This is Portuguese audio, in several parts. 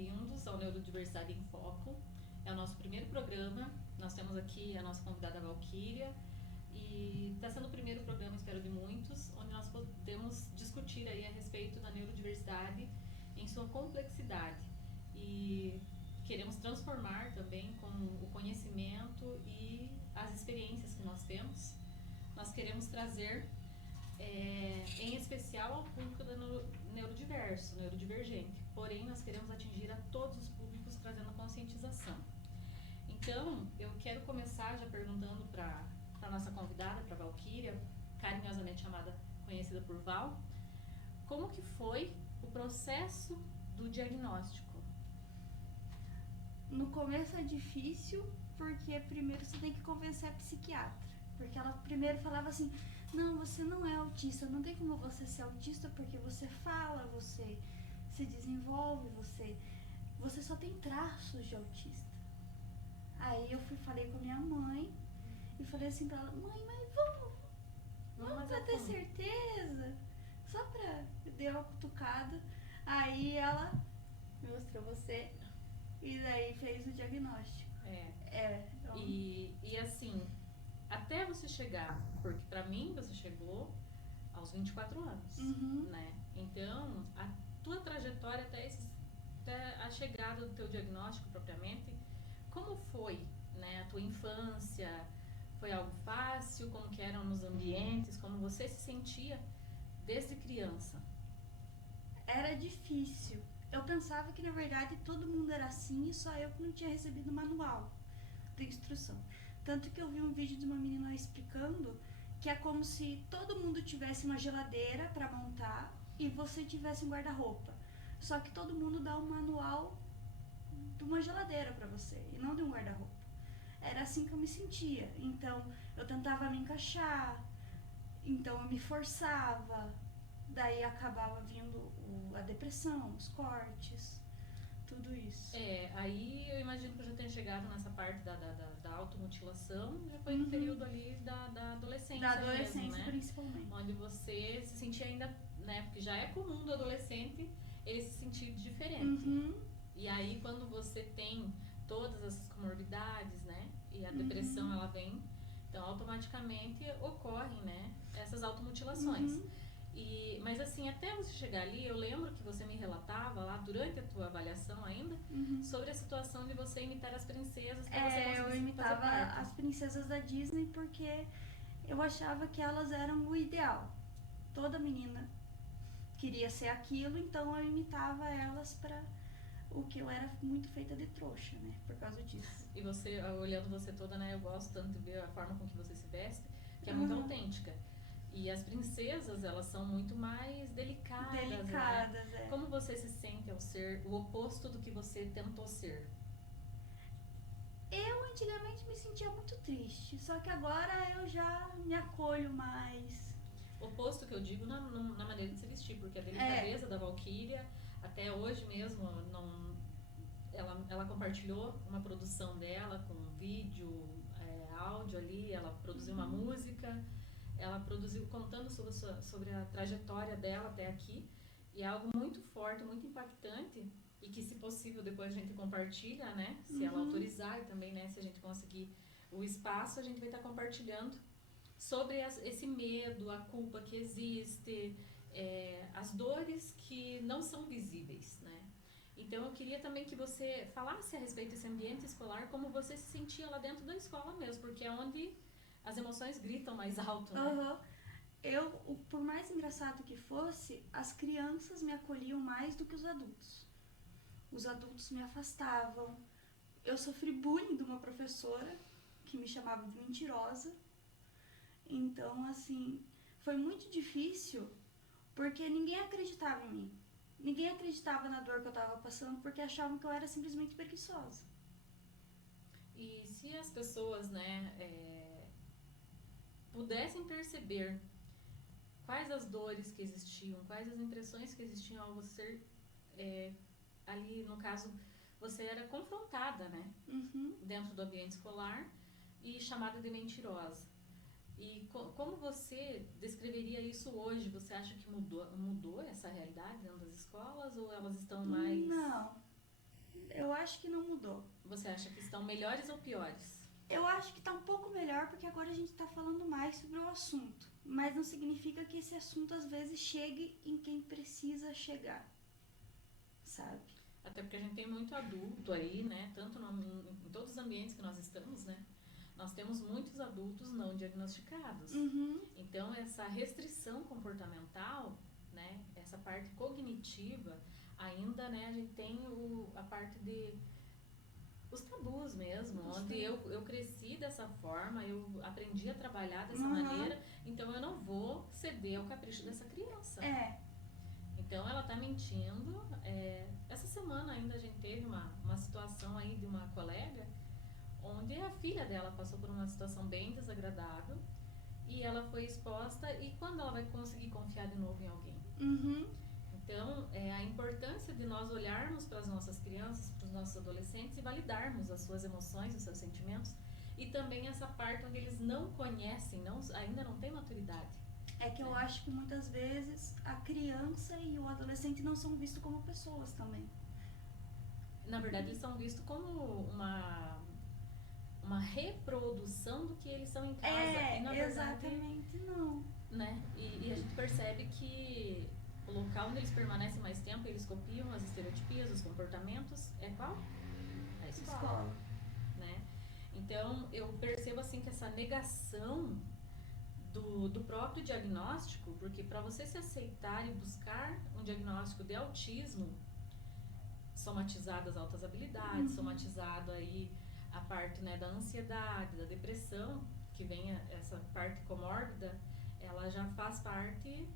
bem-vindos ao Neurodiversidade em Foco. É o nosso primeiro programa. Nós temos aqui a nossa convidada Valquíria e está sendo o primeiro programa, espero, de muitos, onde nós podemos discutir aí a respeito da neurodiversidade em sua complexidade. E queremos transformar também com o conhecimento e as experiências que nós temos. Nós queremos trazer, em especial, ao público da neurodivergente. Porém, nós queremos atingir a todos os públicos, trazendo conscientização. Então, eu quero começar já perguntando para a nossa convidada, para a Valquíria, carinhosamente conhecida por Val, como que foi o processo do diagnóstico? No começo é difícil, porque primeiro você tem que convencer a psiquiatra. Porque ela primeiro falava assim, não, você não é autista, não tem como você ser autista porque você fala, você se desenvolve, você só tem traços de autista. Aí eu falei com a minha mãe e falei assim pra ela, mãe, mas vamos pra ter certeza? Só pra dar uma cutucada. Aí ela me mostrou você e daí fez o diagnóstico. E assim, até você chegar, porque pra mim você chegou aos 24 anos, né? Então, a tua trajetória até a chegada do teu diagnóstico propriamente, como foi, né? A tua infância, foi algo fácil? Como que eram nos ambientes? Como você se sentia desde criança? Era difícil. Eu pensava que na verdade todo mundo era assim e só eu que não tinha recebido manual de instrução. Tanto que eu vi um vídeo de uma menina explicando que é como se todo mundo tivesse uma geladeira para montar e você tivesse um guarda-roupa. Só que todo mundo dá um manual de uma geladeira para você e não de um guarda-roupa. Era assim que eu me sentia. Então eu tentava me encaixar, então eu me forçava, daí acabava vindo a depressão, os cortes, tudo isso. Aí eu imagino que eu já tenha chegado nessa parte da automutilação, já foi no período ali da adolescência. Da adolescência mesmo, né? Principalmente. Onde você se sentia ainda, né? Porque já é comum do adolescente ele se sentir diferente. E aí quando você tem todas essas comorbidades, né? E a depressão ela vem, então automaticamente ocorrem, né? Essas automutilações. Mas assim, até você chegar ali, eu lembro que você me relatava lá durante a tua avaliação ainda sobre a situação de você imitar as princesas para você conseguir eu imitava as princesas da Disney porque eu achava que elas eram o ideal. Toda menina queria ser aquilo, então eu imitava elas para o que eu era muito feita de trouxa, né? Por causa disso. E você, olhando você toda, né? Eu gosto tanto de ver a forma com que você se veste, que é muito autêntica. E as princesas, elas são muito mais delicadas, né? Como você se sente ao ser o oposto do que você tentou ser? Eu antigamente me sentia muito triste, só que agora eu já me acolho mais. Oposto que eu digo na maneira de se vestir, porque a delicadeza da Valquíria, até hoje mesmo, ela compartilhou uma produção dela com vídeo, áudio ali, ela produziu uma música, ela produziu contando sobre a trajetória dela até aqui, e é algo muito forte, muito impactante, e que, se possível, depois a gente compartilha, né? Se ela autorizar e também, né, se a gente conseguir o espaço, a gente vai estar compartilhando sobre esse medo, a culpa que existe, as dores que não são visíveis, né? Então eu queria também que você falasse a respeito desse ambiente escolar, como você se sentia lá dentro da escola mesmo, porque é onde as emoções gritam mais alto, né? Por mais engraçado que fosse, as crianças me acolhiam mais do que os adultos. Os adultos me afastavam. Eu sofri bullying de uma professora que me chamava de mentirosa. Então, assim, foi muito difícil porque ninguém acreditava em mim. Ninguém acreditava na dor que eu estava passando porque achavam que eu era simplesmente preguiçosa. E se as pessoas, né, pudessem perceber quais as dores que existiam, quais as impressões que existiam ao você ali, no caso, você era confrontada, né, dentro do ambiente escolar e chamada de mentirosa. E como você descreveria isso hoje? Você acha que mudou essa realidade dentro das escolas ou elas estão mais... Não. Eu acho que não mudou. Você acha que estão melhores ou piores? Eu acho que tá um pouco melhor porque agora a gente tá falando mais sobre o assunto. Mas não significa que esse assunto às vezes chegue em quem precisa chegar, sabe? Até porque a gente tem muito adulto aí, né? Tanto em todos os ambientes que nós estamos, né? Nós temos muitos adultos não diagnosticados. Uhum. Então, essa restrição comportamental, né? Essa parte cognitiva, ainda, né? A gente tem a parte de os tabus mesmo, onde eu cresci dessa forma, eu aprendi a trabalhar dessa maneira, então eu não vou ceder ao capricho dessa criança. Então ela tá mentindo. Essa semana ainda a gente teve uma situação aí de uma colega, onde a filha dela passou por uma situação bem desagradável e ela foi exposta, e quando ela vai conseguir confiar de novo em alguém? Uhum. Então, a importância de nós olharmos para as nossas crianças, para os nossos adolescentes e validarmos as suas emoções, os seus sentimentos, e também essa parte onde eles não conhecem, ainda não têm maturidade. É que eu acho que muitas vezes a criança e o adolescente não são vistos como pessoas também. Na verdade, eles são vistos como uma reprodução do que eles são em casa. E, na verdade, exatamente não. Né? E a gente percebe que o local onde eles permanecem mais tempo, eles copiam as estereotipias, os comportamentos. É qual? A escola. Né? Então, eu percebo assim que essa negação do próprio diagnóstico, porque para você se aceitar e buscar um diagnóstico de autismo, somatizado as altas habilidades, somatizado aí a parte, né, da ansiedade, da depressão, que vem essa parte comórbida, ela já faz parte,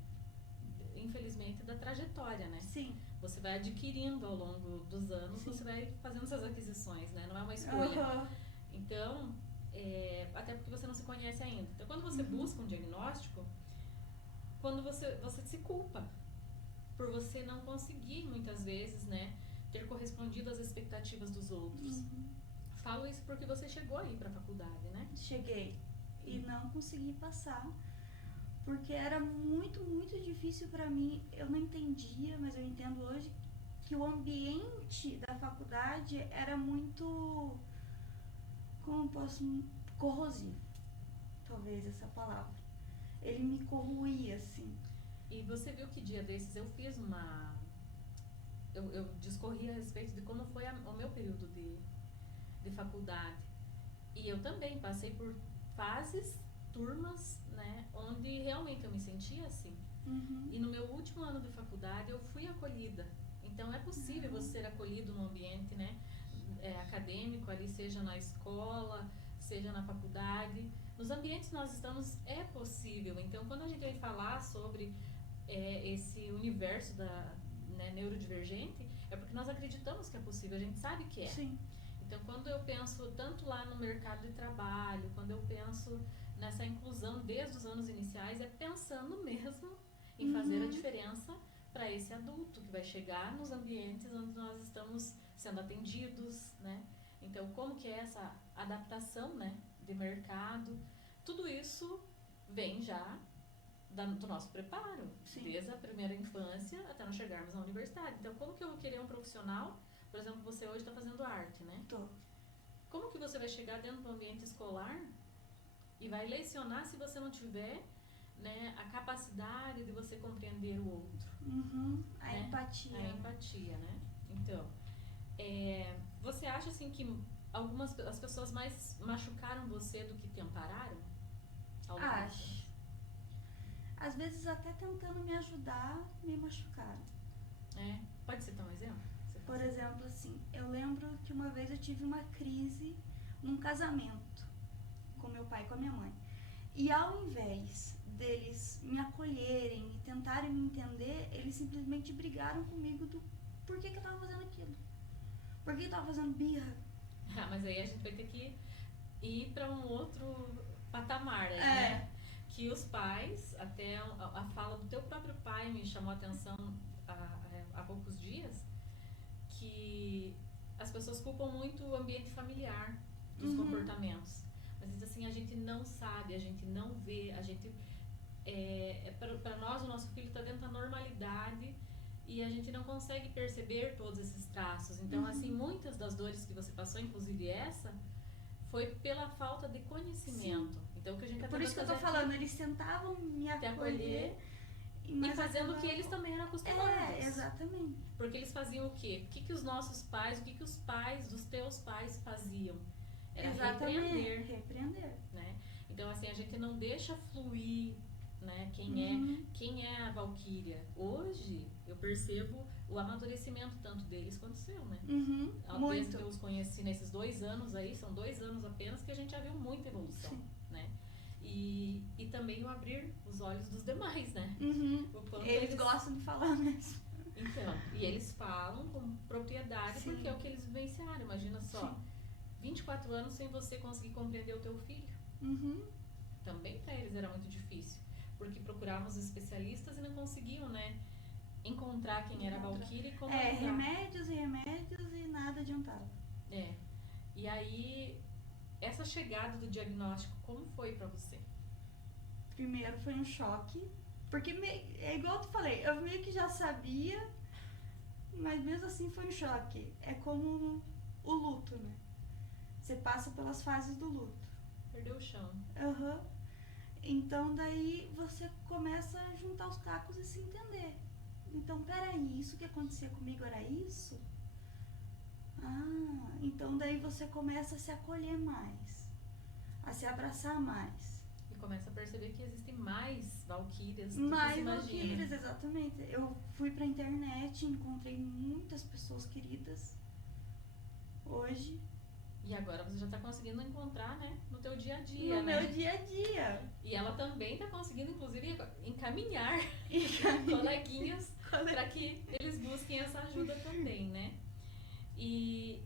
infelizmente, da trajetória, né? Sim. Você vai adquirindo ao longo dos anos, você vai fazendo essas aquisições, né? Não é uma escolha. Então, até porque você não se conhece ainda. Então, quando você busca um diagnóstico, quando você se culpa por você não conseguir, muitas vezes, né, ter correspondido às expectativas dos outros. Falo isso porque você chegou aí pra faculdade, né? Cheguei. E não consegui passar. Porque era muito, muito difícil pra mim. Eu não entendia, mas eu entendo hoje, que o ambiente da faculdade era muito, como posso, corrosivo. Talvez essa palavra. Ele me corroía, assim. E você viu que dia desses eu fiz eu discorri a respeito de como foi o meu período de faculdade. E eu também passei por fases, turmas, né, onde realmente eu me sentia assim. E no meu último ano de faculdade eu fui acolhida. Então é possível você ser acolhido num ambiente, né, acadêmico, ali, seja na escola, seja na faculdade. Nos ambientes que nós estamos é possível. Então quando a gente vem falar sobre esse universo né, neurodivergente, é porque nós acreditamos que é possível, a gente sabe que é. Sim. Então, quando eu penso tanto lá no mercado de trabalho, quando eu penso nessa inclusão desde os anos iniciais, é pensando mesmo em fazer a diferença para esse adulto que vai chegar nos ambientes onde nós estamos sendo atendidos, né? Então, como que é essa adaptação, né, de mercado? Tudo isso vem já do nosso preparo, desde a primeira infância até nós chegarmos na universidade. Então, como que eu vou querer um profissional? Por exemplo, você hoje está fazendo arte, né? Tô. Como que você vai chegar dentro do ambiente escolar e vai lecionar se você não tiver, né, a capacidade de você compreender o outro? A né? empatia. A empatia, né? Então, você acha assim que as pessoas mais machucaram você do que te ampararam? Acho. Às vezes até tentando me ajudar, me machucaram. Pode citar um exemplo? Por exemplo, assim, eu lembro que uma vez eu tive uma crise num casamento com meu pai e com a minha mãe. E ao invés deles me acolherem e tentarem me entender, eles simplesmente brigaram comigo do porquê que eu tava fazendo aquilo. Por que eu tava fazendo birra? Mas aí a gente vai ter que ir para um outro patamar, né? Que os pais, até a fala do teu próprio pai me chamou a atenção há poucos dias, que as pessoas culpam muito o ambiente familiar dos comportamentos. Mas diz assim, a gente não sabe, a gente não vê, a gente para nós o nosso filho está dentro da normalidade e a gente não consegue perceber todos esses traços. Então, assim, muitas das dores que você passou, inclusive essa, foi pela falta de conhecimento. Sim. Então, o que a gente tá Por isso que eu tô falando, eles tentavam me acolher e fazendo o que eles também eram acostumados. Exatamente. Porque eles faziam o quê? O que os nossos pais, o que os pais dos teus pais faziam? Era repreender. Né? Então, assim, a gente não deixa fluir, né? Quem é a Valquíria. Hoje, eu percebo o amadurecimento tanto deles quanto seu, né? Desde que eu os conheci nesses 2 anos aí, são 2 anos apenas, que a gente já viu muita evolução. Sim. Né? E também o abrir os olhos dos demais, né? Eles gostam de falar mesmo. Então, e eles falam com propriedade. Sim. Porque é o que eles vivenciaram. Imagina só, sim. 24 anos sem você conseguir compreender o teu filho. Também para eles era muito difícil, porque procuravam os especialistas e não conseguiam, né, encontrar quem era a Valquíria e como remédios e nada adiantava. E aí, essa chegada do diagnóstico, como foi pra você? Primeiro foi um choque, porque é igual eu te falei, eu meio que já sabia, mas mesmo assim foi um choque. É como o luto, né? Você passa pelas fases do luto. Perdeu o chão. Então daí você começa a juntar os cacos e se entender. Então, peraí, isso que acontecia comigo era isso? Então daí você começa a se acolher mais, a se abraçar mais. E começa a perceber que existem mais Valquírias. Mais Valquírias, exatamente. Eu fui pra internet, encontrei muitas pessoas queridas hoje. E agora você já tá conseguindo encontrar, né, no teu dia a dia, no meu dia a dia. E ela também tá conseguindo, inclusive, encaminhar coleguinhas para que eles busquem essa ajuda também, né? E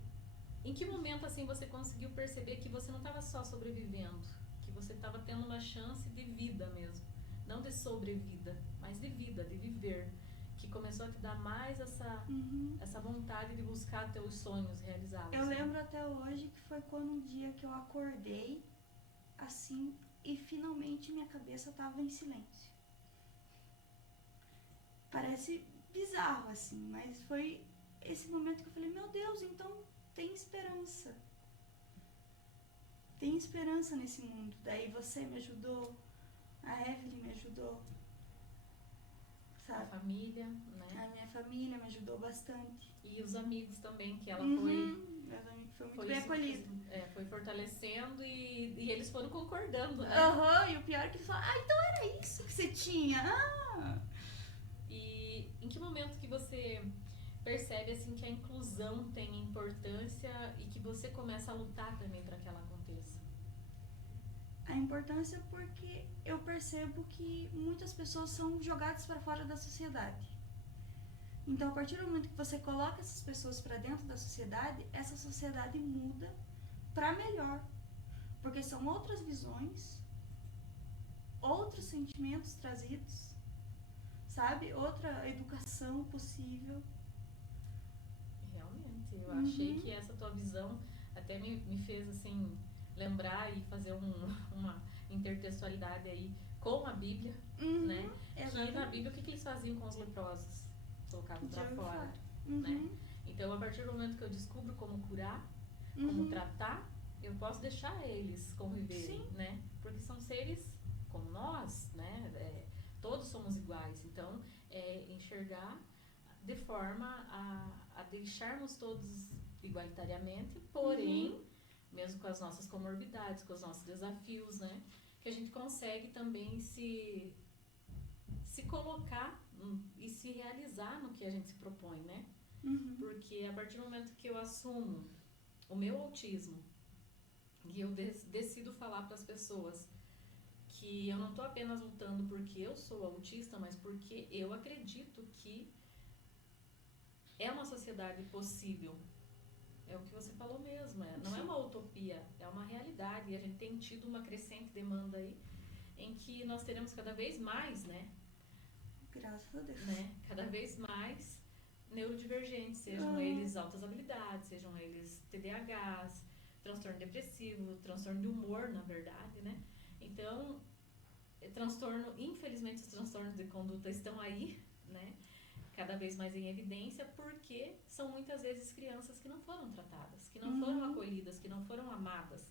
em que momento, assim, você conseguiu perceber que você não estava só sobrevivendo, que você estava tendo uma chance de vida mesmo, não de sobrevida, mas de vida, de viver, que começou a te dar mais essa vontade de buscar teus sonhos realizados? Eu lembro até hoje que foi quando um dia que eu acordei assim e finalmente minha cabeça estava em silêncio. Parece bizarro assim, mas foi esse momento que eu falei, meu Deus, então tem esperança. Tem esperança nesse mundo. Daí você me ajudou, a Evelyn me ajudou. Sabe? A família, né? A minha família me ajudou bastante. E os amigos também, que ela foi muito bem acolhida. Foi fortalecendo e eles foram concordando, né? E o pior é que eles falaram, então era isso que você tinha. E em que momento que você percebe, assim, que a inclusão tem importância e que você começa a lutar também para que ela aconteça? A importância porque eu percebo que muitas pessoas são jogadas para fora da sociedade. Então, a partir do momento que você coloca essas pessoas para dentro da sociedade, essa sociedade muda para melhor. Porque são outras visões, outros sentimentos trazidos, sabe? Outra educação possível. Realmente, eu achei que essa tua visão até me fez, assim, lembrar e fazer uma intertextualidade aí com a Bíblia, né? Que na Bíblia, o que eles faziam com os leprosos? Colocavam pra fora, né? Então, a partir do momento que eu descubro como curar, como tratar, eu posso deixar eles conviverem, né? Porque são seres como nós, né? Todos somos iguais. Então, enxergar de forma a deixarmos todos igualitariamente, porém, mesmo com as nossas comorbidades, com os nossos desafios, né? Que a gente consegue também se colocar e se realizar no que a gente se propõe, né? Porque a partir do momento que eu assumo o meu autismo e eu decido falar para as pessoas que eu não estou apenas lutando porque eu sou autista, mas porque eu acredito que é uma sociedade possível. É o que você falou mesmo, não é uma utopia, é uma realidade. E a gente tem tido uma crescente demanda aí em que nós teremos cada vez mais, né? Graças a Deus. Né? Cada vez mais neurodivergentes, sejam eles altas habilidades, sejam eles TDAHs, transtorno depressivo, transtorno de humor, na verdade, né? Então, infelizmente os transtornos de conduta estão aí, né? cada vez mais em evidência, porque são muitas vezes crianças que não foram tratadas, que não foram acolhidas, que não foram amadas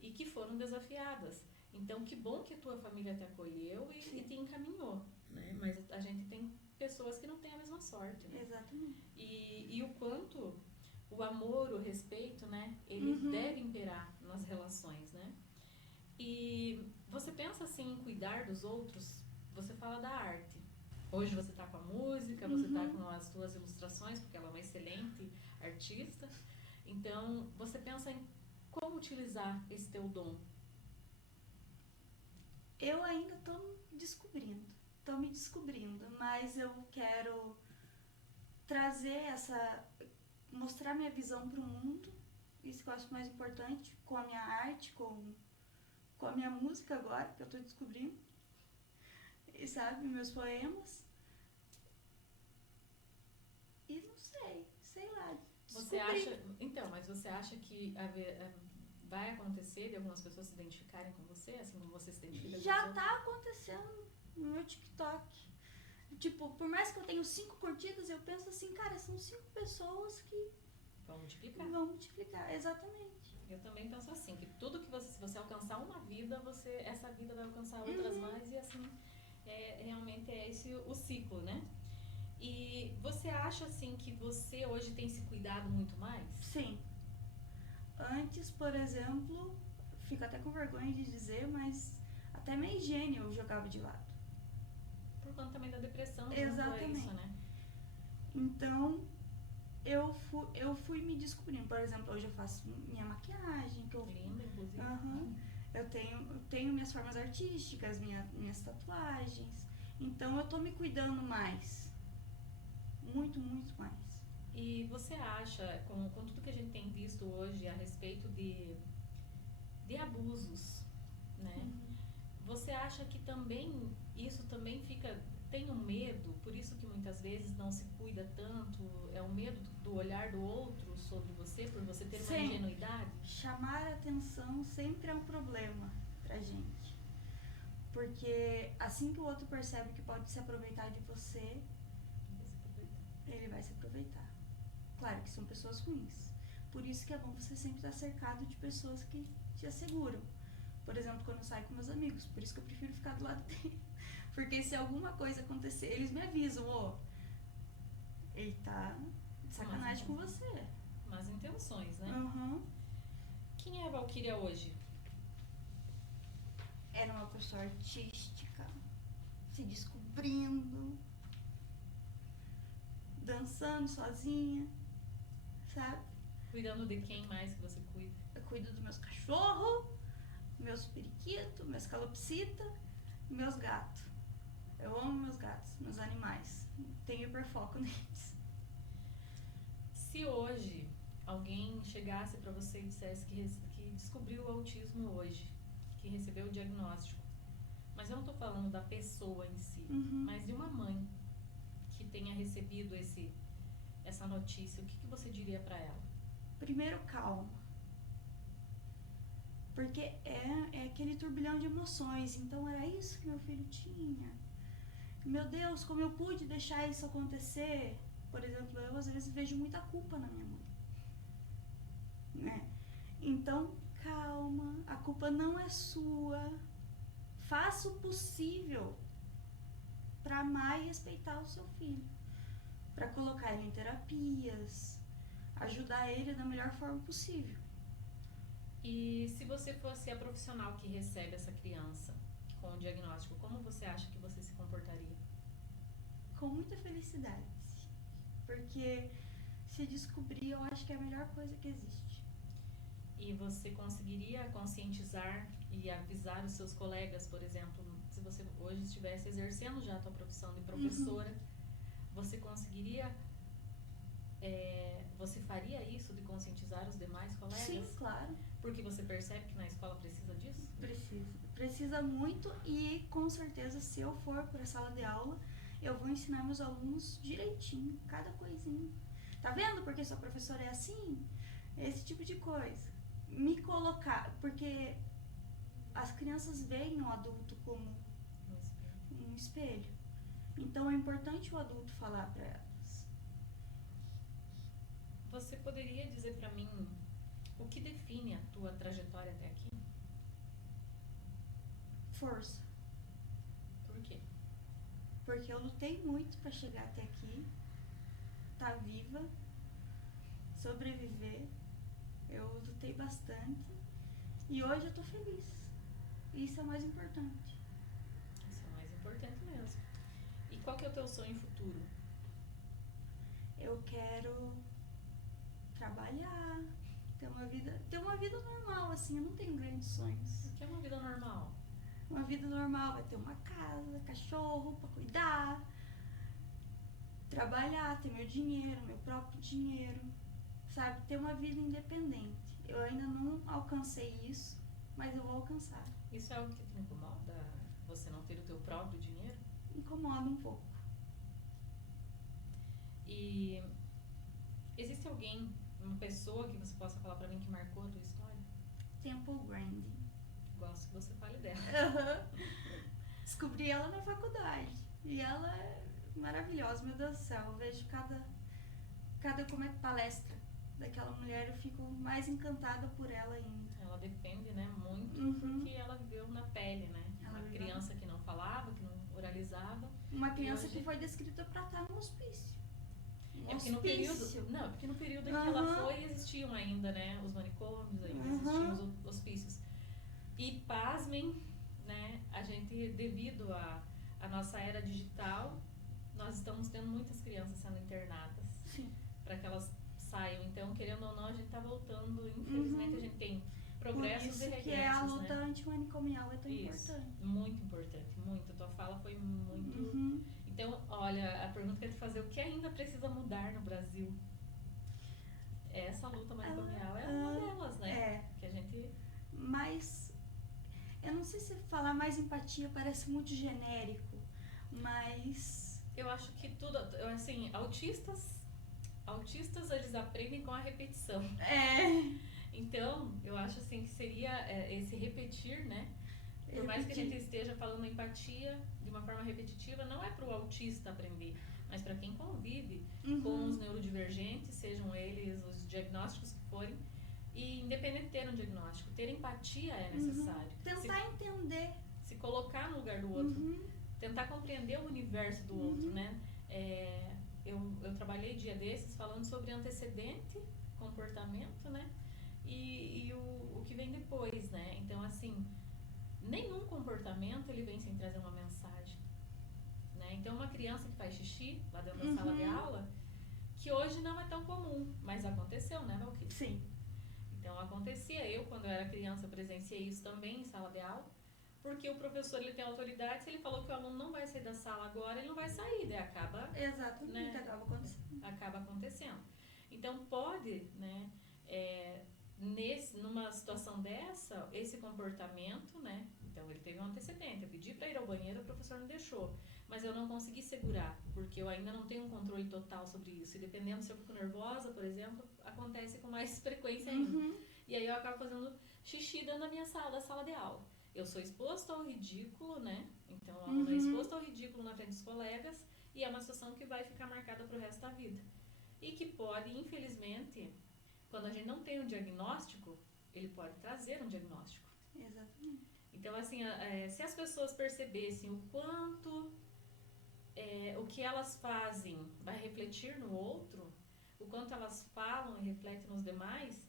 e que foram desafiadas. Então, que bom que a tua família te acolheu e te encaminhou, né? Mas a gente tem pessoas que não têm a mesma sorte, né? Exatamente. E o quanto o amor, o respeito, né? Ele deve imperar nas relações, né? E você pensa assim em cuidar dos outros? Você fala da arte. Hoje você está com a música, você está com as suas ilustrações, porque ela é uma excelente artista. Então, você pensa em como utilizar esse teu dom? Eu ainda tô me descobrindo, mas eu quero mostrar minha visão para o mundo, isso que eu acho mais importante, com a minha arte, com a minha música agora, que eu tô descobrindo, e sabe, meus poemas. E não sei lá, Você acha, então, mas você acha que vai acontecer de algumas pessoas se identificarem com você, assim como você se identifica com já tá acontecendo no meu TikTok. Tipo, por mais que eu tenha 5 curtidas, eu penso assim, cara, são 5 pessoas que vão multiplicar. Vão multiplicar, exatamente. Eu também penso assim, que tudo que se você alcançar uma vida, essa vida vai alcançar outras mais, e assim, realmente é esse o ciclo, né? E você acha assim que você hoje tem se cuidado muito mais? Sim. Antes, por exemplo, fico até com vergonha de dizer, mas até minha higiene eu jogava de lado. Por conta também da depressão, exatamente. Isso, né? Então, eu fui me descobrindo. Por exemplo, hoje eu faço minha maquiagem, que eu... Linda, inclusive. Eu tenho minhas formas artísticas, minhas tatuagens. Então, eu tô me cuidando mais. Muito, muito mais. E você acha, com tudo que a gente tem visto hoje a respeito de abusos, né? Você acha que também isso também tem um medo, por isso que muitas vezes não se cuida tanto, é o medo do olhar do outro sobre você, por você ter uma ingenuidade? Chamar a atenção sempre é um problema pra gente. Porque assim que o outro percebe que pode se aproveitar de você, ele vai se aproveitar. Claro que são pessoas ruins. Por isso que é bom você sempre estar cercado de pessoas que te asseguram. Por exemplo, quando eu saio com meus amigos. Por isso que eu prefiro ficar do lado deles. Porque se alguma coisa acontecer, eles me avisam, ele tá de sacanagem com você. Más intenções, né? Quem é a Valquíria hoje? Era uma pessoa artística, se descobrindo, dançando sozinha, sabe? Cuidando de quem mais que você cuida? Eu cuido dos meus cachorros, meus periquitos, meus calopsitas, meus gatos. Eu amo meus gatos, meus animais. Tenho hiperfoco neles. Se hoje alguém chegasse pra você e dissesse que descobriu o autismo hoje, que recebeu o diagnóstico, mas eu não tô falando da pessoa em si, mas de uma mãe que tenha recebido essa notícia, o que você diria pra ela? Primeiro, calma. Porque é aquele turbilhão de emoções. Então, era isso que meu filho tinha. Meu Deus, como eu pude deixar isso acontecer? Por exemplo, eu às vezes vejo muita culpa na minha mãe. Né? Então, calma. A culpa não é sua. Faça o possível para amar e respeitar o seu filho. Para colocar ele em terapias. Ajudar ele da melhor forma possível. E se você fosse a profissional que recebe essa criança com o diagnóstico, como você acha que você se comportaria? Com muita felicidade. Porque se descobrir, eu acho que é a melhor coisa que existe. E você conseguiria conscientizar e avisar os seus colegas, por exemplo, se você hoje estivesse exercendo já a tua profissão de professora, você conseguiria... você faria isso de conscientizar os demais colegas? Sim, claro. Porque você percebe que na escola precisa disso? Precisa muito, e com certeza se eu for para a sala de aula, eu vou ensinar meus alunos direitinho, cada coisinha. Tá vendo porque sua professora é assim? Esse tipo de coisa. Me colocar, porque as crianças veem o adulto como um espelho. Então é importante o adulto falar para elas. Você poderia dizer para mim o que define a tua trajetória até aqui? Força. Por quê? Porque eu lutei muito para chegar até aqui, tá viva, sobreviver. Eu lutei bastante e hoje eu tô feliz. Isso é o mais importante. Isso é o mais importante mesmo. E qual que é o teu sonho futuro? Eu quero trabalhar, ter uma vida normal, assim, eu não tenho grandes sonhos. O que é uma vida normal? Uma vida normal vai ter uma casa, cachorro pra cuidar, trabalhar, ter meu dinheiro, meu próprio dinheiro, sabe? Ter uma vida independente. Eu ainda não alcancei isso, mas eu vou alcançar. Isso é algo que te incomoda? Você não ter o teu próprio dinheiro? Incomoda um pouco. E existe alguém, uma pessoa que você possa falar pra mim que marcou a tua história? Temple Grandin. Gosto que você fale dela. Descobri ela na faculdade. E ela é maravilhosa, meu Deus do céu. Eu vejo cada como é que palestra daquela mulher, eu fico mais encantada por ela ainda. Ela depende, né, muito porque ela viveu na pele, né? Ela Uma criança que não falava, que não oralizava. Uma criança hoje... que foi descrita pra estar no hospício. Porque no período em que ela foi, existiam ainda, né, os manicômios, ainda existiam os hospícios. E pasmem, né, a gente, devido à nossa era digital, nós estamos tendo muitas crianças sendo internadas. Sim. Para que elas saiam. Então, querendo ou não, a gente está voltando, infelizmente a gente tem progressos e regressos, que é a luta né? antimanicomial é tão importante. Muito importante, muito. A tua fala foi muito... Então, olha, a pergunta que eu ia te fazer, o que ainda precisa mudar no Brasil? Essa luta manicomial é uma delas, né? É. Que a gente... Mas, eu não sei se falar mais empatia parece muito genérico, mas... Eu acho que tudo, assim, autistas eles aprendem com a repetição. Então, eu acho assim que seria esse repetir, né? Por mais que a gente esteja falando empatia de uma forma repetitiva, não é para o autista aprender, mas para quem convive com os neurodivergentes, sejam eles os diagnósticos que forem, e independente de ter um diagnóstico, ter empatia é necessário. Tentar entender. Se colocar no lugar do outro, tentar compreender o universo do outro, né? Eu trabalhei dia desses falando sobre antecedente, comportamento, né? E o que vem depois, né? Então, assim, nenhum comportamento ele vem sem trazer uma mensagem, né? Então, uma criança que faz xixi lá dentro da sala de aula, que hoje não é tão comum, mas aconteceu, né, Valquíria? Sim. Então, acontecia. Eu, quando eu era criança, presenciei isso também em sala de aula, porque o professor ele tem autoridade, se ele falou que o aluno não vai sair da sala agora, ele não vai sair, daí acaba... Exatamente, né? Acaba acontecendo. Então, pode, né, numa situação dessa, esse comportamento, né, então ele teve um antecedente, eu pedi para ir ao banheiro, o professor não deixou, mas eu não consegui segurar, porque eu ainda não tenho um controle total sobre isso, e dependendo se eu fico nervosa, por exemplo, acontece com mais frequência ainda. E aí eu acabo fazendo xixi dentro da minha sala de aula. Eu sou exposto ao ridículo, né, então o aluno é exposto ao ridículo na frente dos colegas, e é uma situação que vai ficar marcada pro resto da vida. E que pode, infelizmente, quando a gente não tem um diagnóstico, ele pode trazer um diagnóstico. Exatamente. Então, assim, se as pessoas percebessem o quanto o que elas fazem vai refletir no outro, o quanto elas falam e refletem nos demais,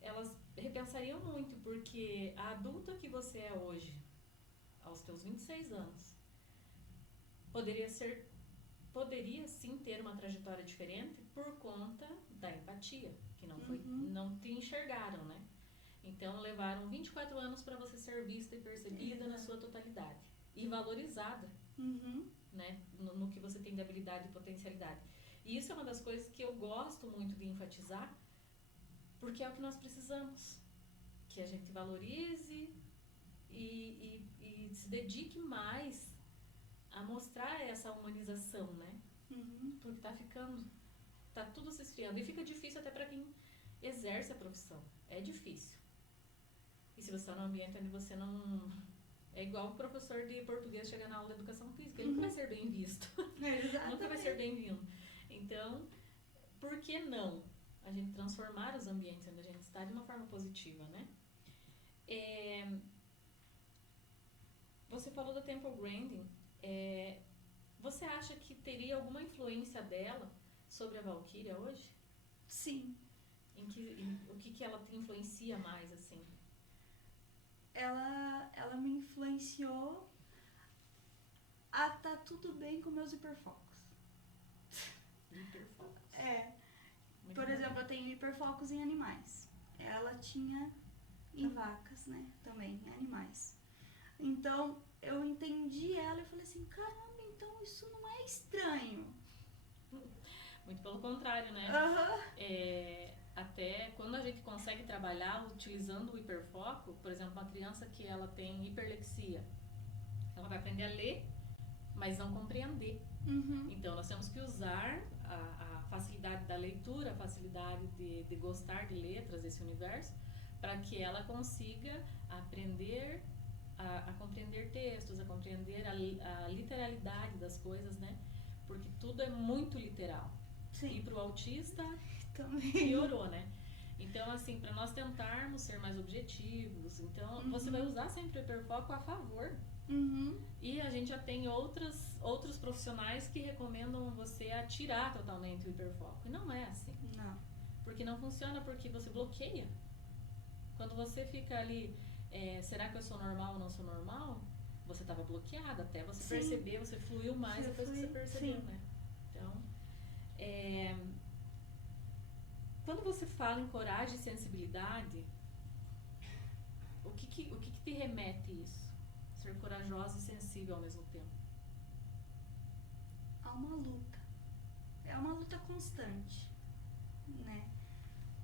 elas repensariam muito, porque a adulta que você é hoje, aos teus 26 anos, poderia sim ter uma trajetória diferente por conta da empatia, que não te enxergaram, né? Então levaram 24 anos para você ser vista e percebida na sua totalidade e valorizada, né? No que você tem de habilidade e potencialidade. E isso é uma das coisas que eu gosto muito de enfatizar, porque é o que nós precisamos, que a gente valorize e se dedique mais a mostrar essa humanização, né? Porque tá tudo se esfriando. E fica difícil até para quem exerce a profissão. É difícil. E se você está num ambiente onde você não É igual o professor de português chegar na aula de educação física, ele nunca vai ser bem visto. Nunca vai ser bem-vindo. Então, por que não a gente transformar os ambientes onde a gente está de uma forma positiva, né? Você falou da Temple Grandin. Você acha que teria alguma influência dela sobre a Valkyria hoje? Sim. O que ela te influencia mais, assim? Ela me influenciou a tá tudo bem com meus hiperfocos. Hiperfocos? Por exemplo, eu tenho hiperfocos em animais. Ela tinha em vacas, né? Também, em animais. Então, eu entendi ela e falei assim, caramba, então isso não é estranho. Muito pelo contrário, né? Até quando a gente consegue trabalhar utilizando o hiperfoco, por exemplo, uma criança que ela tem hiperlexia, ela vai aprender a ler, mas não compreender. Então, nós temos que usar a facilidade da leitura, a facilidade de gostar de letras, desse universo, para que ela consiga aprender a compreender textos, a compreender a literalidade das coisas, né? Porque tudo é muito literal. Sim. E pro autista também piorou, né? Então, assim, para nós tentarmos ser mais objetivos, então você vai usar sempre o hiperfoco a favor. E a gente já tem outros profissionais que recomendam você a tirar totalmente o hiperfoco. E não é assim. Não. Porque não funciona, porque você bloqueia. Quando você fica ali, será que eu sou normal ou não sou normal? Você estava bloqueada até você perceber, você fluiu mais depois que você percebeu, né? Então, quando você fala em coragem e sensibilidade, o que te remete isso? Ser corajosa e sensível ao mesmo tempo? Há uma luta. É uma luta constante, né?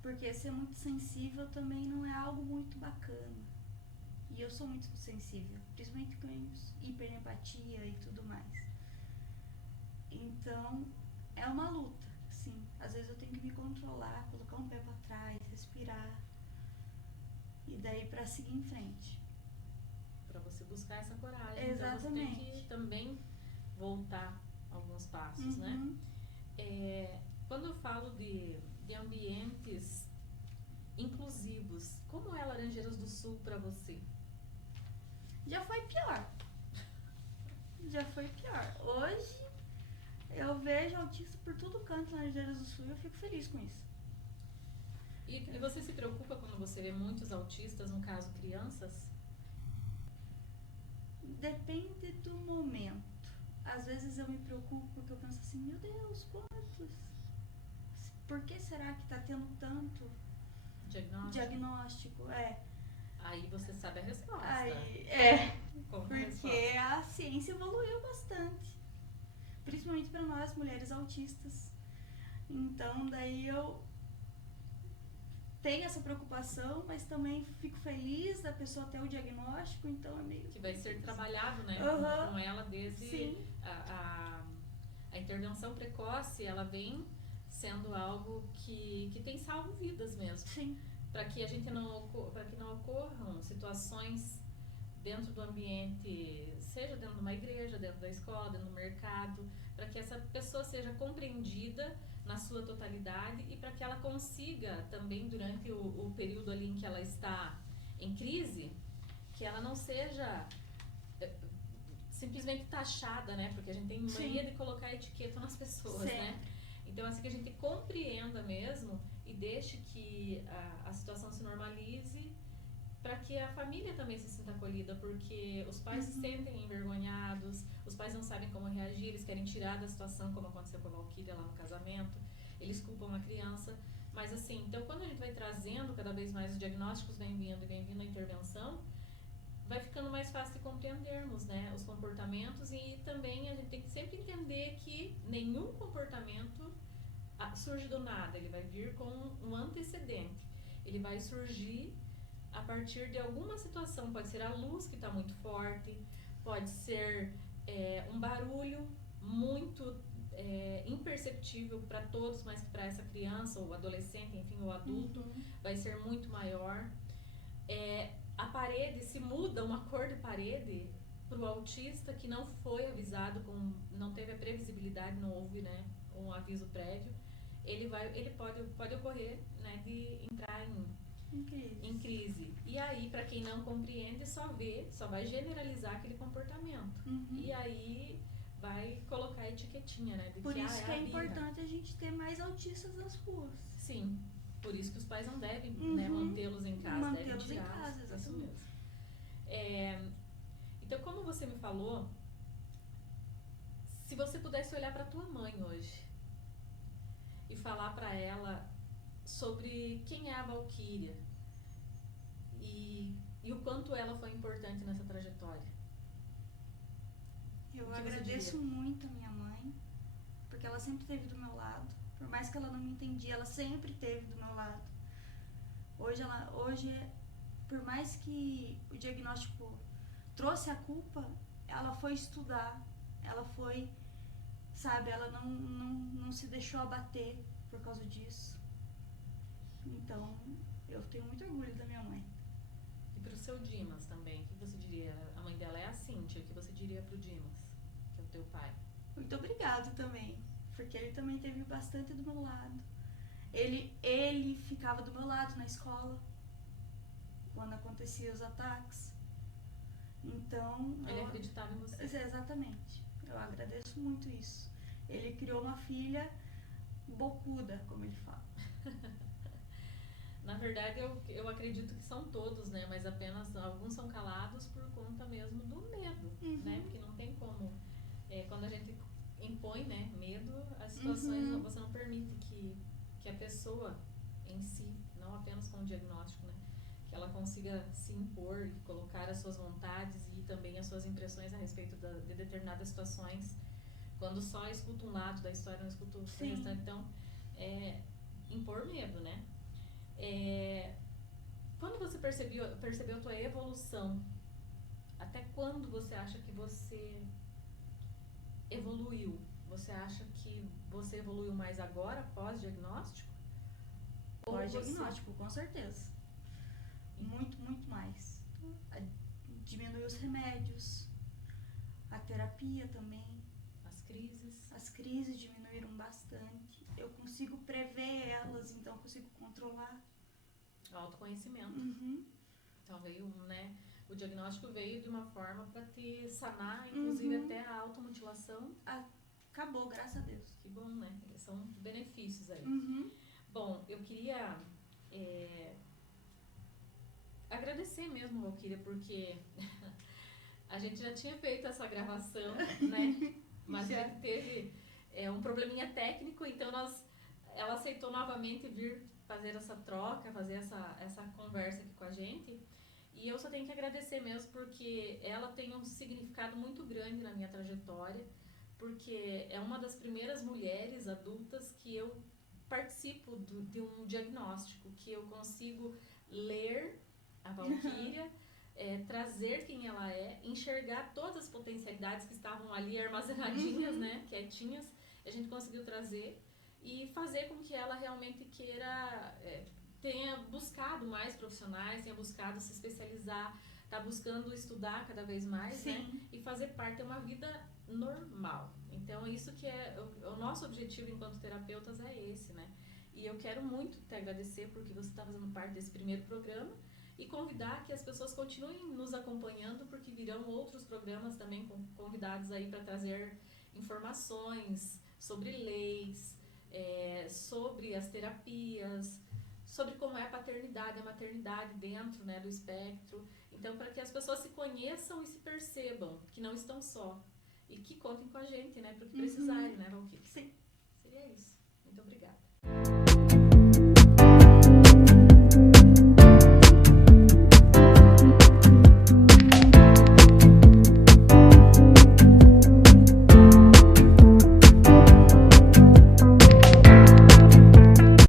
Porque ser muito sensível também não é algo muito bacana. E eu sou muito sensível, principalmente com hiperempatia e tudo mais. Então, é uma luta, sim. Às vezes eu tenho que me controlar, colocar um pé pra trás, respirar. E daí pra seguir em frente. Para você buscar essa coragem. Exatamente. Então você tem que também voltar alguns passos, né? Quando eu falo de ambientes inclusivos, como é Laranjeiras do Sul para você? Já foi pior. Hoje eu vejo autista por todo canto na Laranjeiras do Sul e eu fico feliz com isso. E você se preocupa quando você vê muitos autistas, no caso crianças? Depende do momento. Às vezes eu me preocupo porque eu penso assim, meu Deus, quantos? Por que será que tá tendo tanto diagnóstico? Aí você sabe a resposta. Porque a ciência evoluiu bastante. Principalmente para nós, mulheres autistas. Então, daí eu tenho essa preocupação, mas também fico feliz da pessoa ter o diagnóstico, então é meio... Que vai ser trabalhado, né, com ela desde a intervenção precoce, ela vem sendo algo que tem salvo vidas mesmo. Sim. Para que que não ocorram situações dentro do ambiente, seja dentro de uma igreja, dentro da escola, dentro do mercado, para que essa pessoa seja compreendida na sua totalidade e para que ela consiga também, durante o período ali em que ela está em crise, que ela não seja simplesmente taxada, né? Porque a gente tem mania de colocar etiqueta nas pessoas, né? Então, assim, que a gente compreenda mesmo e deixe que a situação se normalize, para que a família também se sinta acolhida, porque os pais se sentem envergonhados, os pais não sabem como reagir, eles querem tirar da situação, como aconteceu com a Valkyria lá no casamento, eles culpam a criança, mas assim, então quando a gente vai trazendo cada vez mais os diagnósticos, vem vindo a intervenção, vai ficando mais fácil de compreendermos, né, os comportamentos, e também a gente tem que sempre entender que nenhum comportamento surge do nada, ele vai vir com um antecedente, ele vai surgir a partir de alguma situação, pode ser a luz que está muito forte, pode ser um barulho muito imperceptível para todos, mas que para essa criança, ou adolescente, enfim, ou adulto, vai ser muito maior. a parede, se muda uma cor de parede para o autista que não foi avisado, não teve a previsibilidade, não houve, né, um aviso prévio, ele pode ocorrer, né, de entrar em crise. E aí, para quem não compreende, só vai generalizar aquele comportamento. E aí vai colocar a etiquetinha, né? Por isso que é importante a gente ter mais autistas nas ruas. Sim, por isso que os pais não devem, né, mantê-los em casa, devem tirá-los. Em casa, exatamente. Isso mesmo. Então, como você me falou, se você pudesse olhar para tua mãe hoje e falar para ela sobre quem é a Valquíria e o quanto ela foi importante nessa trajetória. Eu agradeço muito a minha mãe, porque ela sempre esteve do meu lado. Por mais que ela não me entendia, ela sempre esteve do meu lado. Hoje, por mais que o diagnóstico trouxe a culpa, ela foi estudar, ela foi, sabe, ela não se deixou abater por causa disso. Então, eu tenho muito orgulho da minha mãe. E pro seu Dimas também, o que você diria? A mãe dela é a Cíntia, o que você diria pro Dimas, que é o teu pai? Muito obrigado também, porque ele também esteve bastante do meu lado. Ele ficava do meu lado na escola, quando aconteciam os ataques. Então... Ele acreditava em você. Exatamente. Eu agradeço muito isso. Ele criou uma filha bocuda, como ele fala. Na verdade, eu acredito que são todos, né? Mas apenas alguns são calados por conta mesmo do medo, né? Porque não tem como... quando a gente impõe, né, medo, as situações você não permite que a pessoa em si, não apenas com o diagnóstico, né? Que ela consiga se impor, colocar as suas vontades e também as suas impressões a respeito de determinadas situações. Quando só escuta um lado da história, não escuta o restante. Então, impor medo, né? Quando você percebeu a tua evolução, até quando você acha que você evoluiu? Você acha que você evoluiu mais agora, pós-diagnóstico? Pós-diagnóstico, com certeza. Muito, muito mais. Diminuiu os remédios, a terapia também. As crises diminuíram bastante. Eu consigo prever elas, então eu consigo controlar. Autoconhecimento. Então veio, né? O diagnóstico veio de uma forma para te sanar, inclusive até a automutilação. Acabou, graças a Deus. Que bom, né? São benefícios aí. Bom, eu queria agradecer mesmo, Valquíria, porque a gente já tinha feito essa gravação, né? Mas a gente teve um probleminha técnico, então ela aceitou novamente vir fazer essa troca, fazer essa conversa aqui com a gente. E eu só tenho que agradecer mesmo, porque ela tem um significado muito grande na minha trajetória, porque é uma das primeiras mulheres adultas que eu participo de um diagnóstico, que eu consigo ler a Valquíria, trazer quem ela é, enxergar todas as potencialidades que estavam ali armazenadinhas, né, quietinhas, a gente conseguiu trazer e fazer com que ela realmente tenha buscado mais profissionais, tenha buscado se especializar, tá buscando estudar cada vez mais, né, e fazer parte de uma vida normal. Então, isso que é o nosso objetivo enquanto terapeutas é esse, né? E eu quero muito te agradecer porque você está fazendo parte desse primeiro programa e convidar que as pessoas continuem nos acompanhando, porque virão outros programas também com convidados aí para trazer informações sobre leis, sobre as terapias, sobre como é a paternidade, a maternidade dentro, né, do espectro. Então, para que as pessoas se conheçam e se percebam que não estão só. E que contem com a gente, né, para o que precisarem, né, Valquíria? Sim. Seria isso. Muito obrigada.